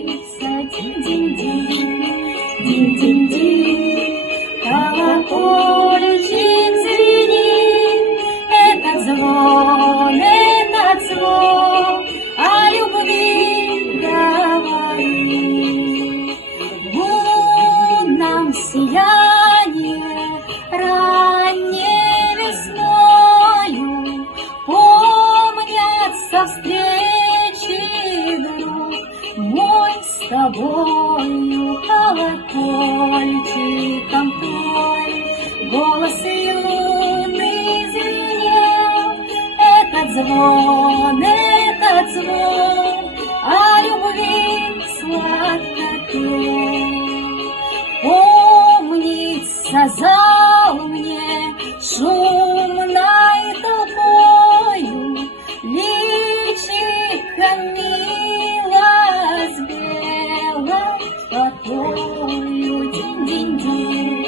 мчится. Динь-динь-динь, динь-динь-динь, колокольчик звенит. Это звон о любви говорит. В лунном сиянии ранней весною помнятся встречи, друг мой, с тобою. Колокольчиком твой голос юный звенел. Этот звон о любви сладко пел. Помнится зал мне шумной толпою, личико мило с белой фатою. Динь-динь-динь,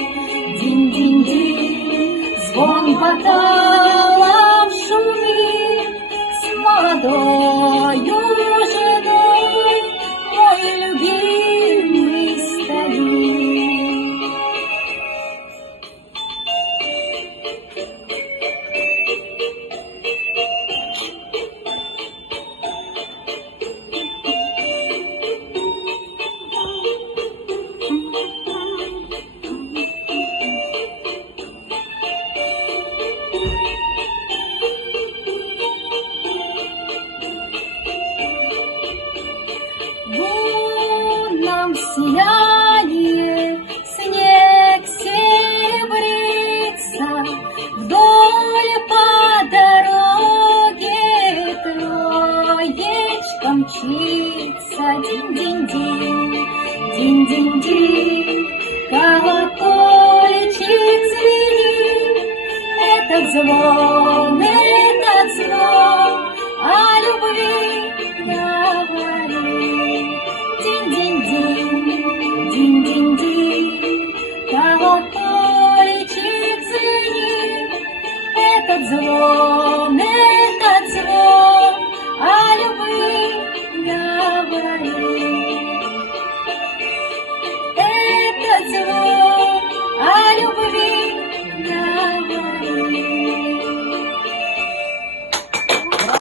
динь-динь-динь, звон бокалов шумит. С молодою женой мой любимый стоит. В лунном сиянии снег серебрится, вдоль по дороге троечка мчится. Динь-динь-динь, динь-динь-динь, колокольчик звенит. Этот звон о любви